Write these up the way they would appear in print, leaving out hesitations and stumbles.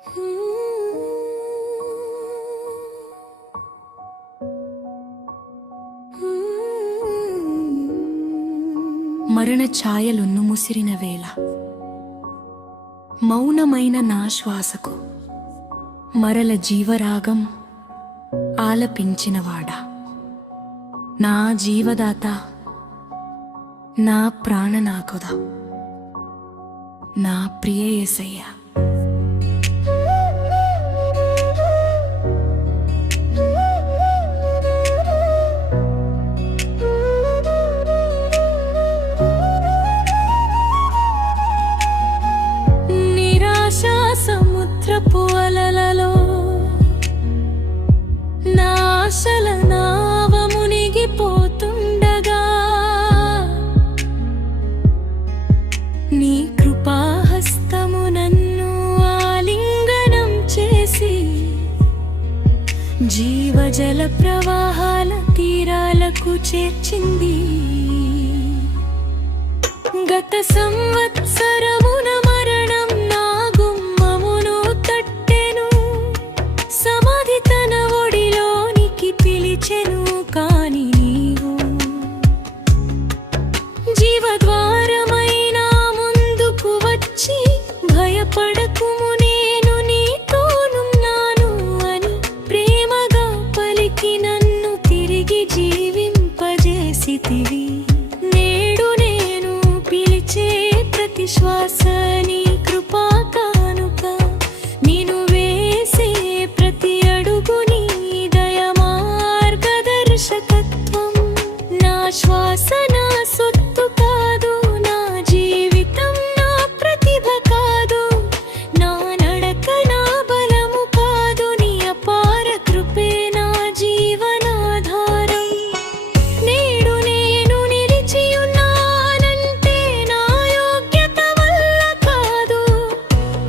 మరణ ఛాయలున్ను ముసిరిన వేళ మౌనమైన నా శ్వాసకు మరల జీవరాగం ఆలపించినవాడా, నా జీవదాత, నా ప్రాణనాకుదా, నా ప్రియ యేసయ్యా. నిరాశా సముద్రపు అలలలో నా ఆశల నావ మునిగిపోతుండగా నీ కృపాహస్తము నన్ను ఆలింగనం చేసి జీవజల ప్రవాహాల తీరాలకు చేర్చింది. గత సంవత్సరమున మరణం నా గుమ్మమును తట్టెను, సమాధి తన ఒడిలోనికి పిలిచెను. కాని నీవు జీవద్వారమైన ముందుకు వచ్చి భయపడకుము, నేను నీతోనున్నాను అని ప్రేమగా పలికి నన్ను తిరిగి జీవింపజేసితివి. నేడు నేను పిలిచే ప్రతి శ్వాస నీ కృపా కానుక, నేను వేసే ప్రతి అడుగు నీ దయ మార్గదర్శకత్వం. నా శ్వాస నా సొత్తు కాదు, నా జీవితం నా ప్రతిభ కాదు, నా నడక నా బలము కాదు, నీ అపార కృపే నా జీవనాధారం. నేడు నేను నిలిచియున్నానంటే నా యోగ్యత వల్ల కాదు,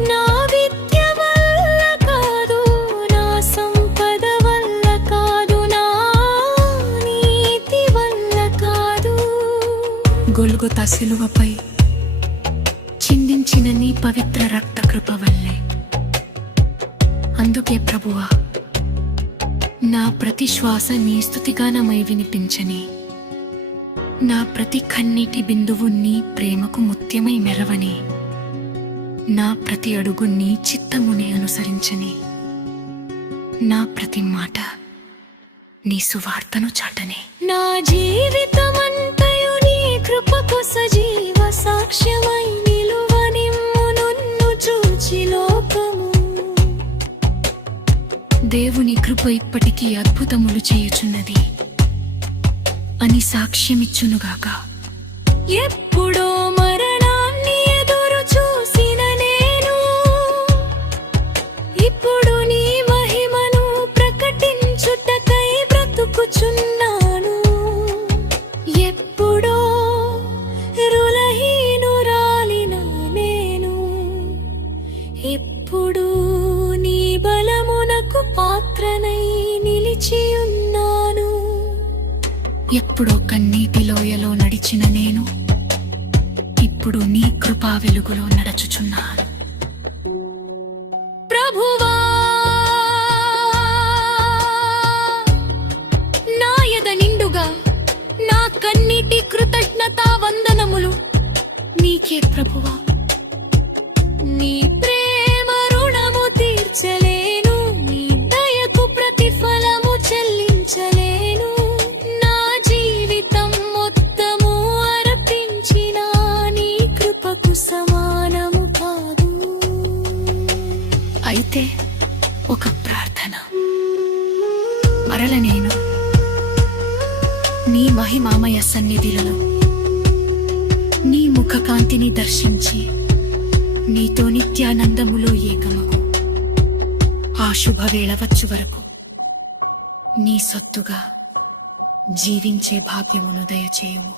నా విద్య వల్ల కాదు, నా సంపద వల్ల కాదు, నా నీతి వల్ల కాదు. గొల్గొతా శిలువపై చిందించిన నీ పవిత్ర రక్త కృప వల్లే. అందుకే ప్రభువా, నా ప్రతి శ్వాస నీ స్తుతిగానమై వినిపించని, నా ప్రతి కన్నీటి బిందువు నీ ప్రేమకు ముత్యమై మెరవని, నా ప్రతి అడుగు నీ చిత్తముని అనుసరించని, నా ప్రతి మాట నీ సువార్తను చాటని. నా జీవితమంతయు నీ కృపకు సజీవ సాక్ష్యమై నిలువనిమ్ము నన్ను చూచి లోకము. దేవుని కృప ఇప్పటికీ అద్భుతములు చేయుచున్నది అని సాక్ష్యమిచ్చునుగాక. ఎప్పుడో మరణాన్ని ఎదురు చూసిన నేను ఇప్పుడు నీ మహిమను ప్రకటించుటకై బ్రతుకుచున్నాను. ఎప్పుడో రులహీనురాలిన నేను ఇప్పుడు నీ బలమునకు పాత్రనై నిలిచియున్నాను. ఎప్పుడో కన్నీటి లోయలో నడిచిన నేను ఇప్పుడు నీ కృపా వెలుగులో నడచుచున్నాను. ప్రభువా, నా యద నిండుగా నా కన్నీటి కృతజ్ఞతా వందనములు నీకే ప్రభువా. నీ ప్రేమ రుణము తీర్చలేను, నీ దయకు ప్రతిఫలము చెల్లించలేను. నా జీవితం మొత్తము అర్పించిన నీ కృపకు సమానము కాదు. అయితే ఒక ప్రార్థన. మరల నేను నీ మహిమామయ సన్నిధిలో నీ ముఖకాంతిని దర్శించి నీతో నిత్యానందములో ఏకమగు ఆ శుభవేళ వచ్చు వరకు నీ సొత్తుగా జీవించే భాగ్యమును దయచేయుము.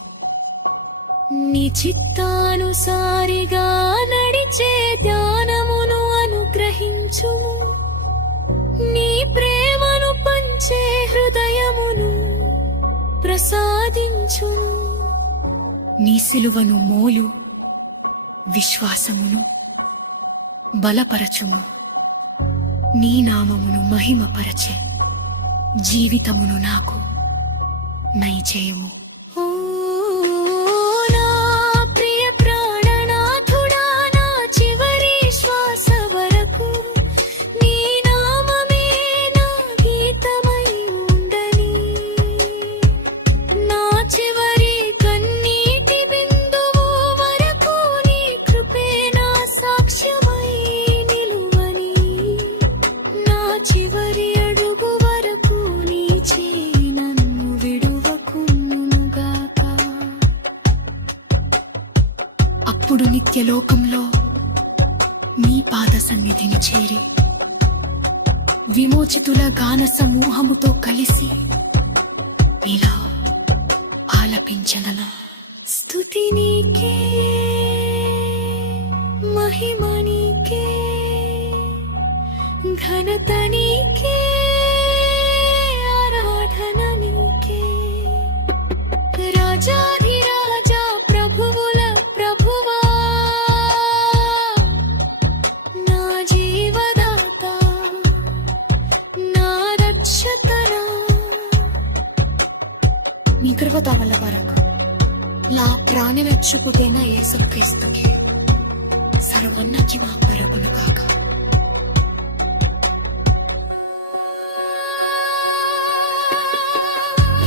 నీ చిత్తానుసారిగా నడిచే ధ్యానమును అనుగ్రహించుము. నీ ప్రేమను పంచే హృదయమును ప్రసాదించును. నీ సిలువను మోలు విశ్వాసమును బలపరచుము. నీ నామమును మహిమపరచే జీవితమును నాకు నైచేయము. ఓ నా ప్రియ ప్రాణనాథుడా, నా చివరి శ్వాస వరకు నీ నామమే నా గీతమై ఉండని. నా చివరి కన్నీటి బిందువు వరకు నీ కృపే నా సాక్ష్యమై నిలువని. నా చివరి అడుగు వరకు నీ చేయి నన్ను విడువకునుగాక. అప్పుడు నిత్యలోకంలో నీ పాద సన్నిధిని చేరి విమోచితుల గాన సమూహముతో కలిసి ఇలా ఆలపించనలా. స్తుతి నీకే, మహిమ నీకే, ఘనత నీకే, ఆరాధన నీకే. రాజాధిరాజా, ప్రభువుల ప్రభువా, నా జీవదాత, నా రక్షకనా. నీ కృప వల్ల వరకు నా ప్రాణమెచ్చుకుతేన యేసుక్రీస్తుకే సర్వోన్నతిమ పరగును కాక.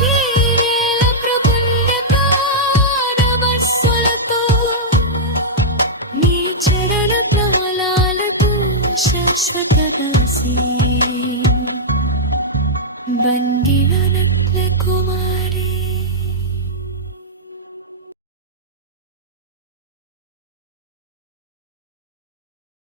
వీరేల ప్రపుణ్యకారవస్సులతో నీ చరణ కమలాలతో శాశ్వత దాసి బందిన నగ్న కుమారి.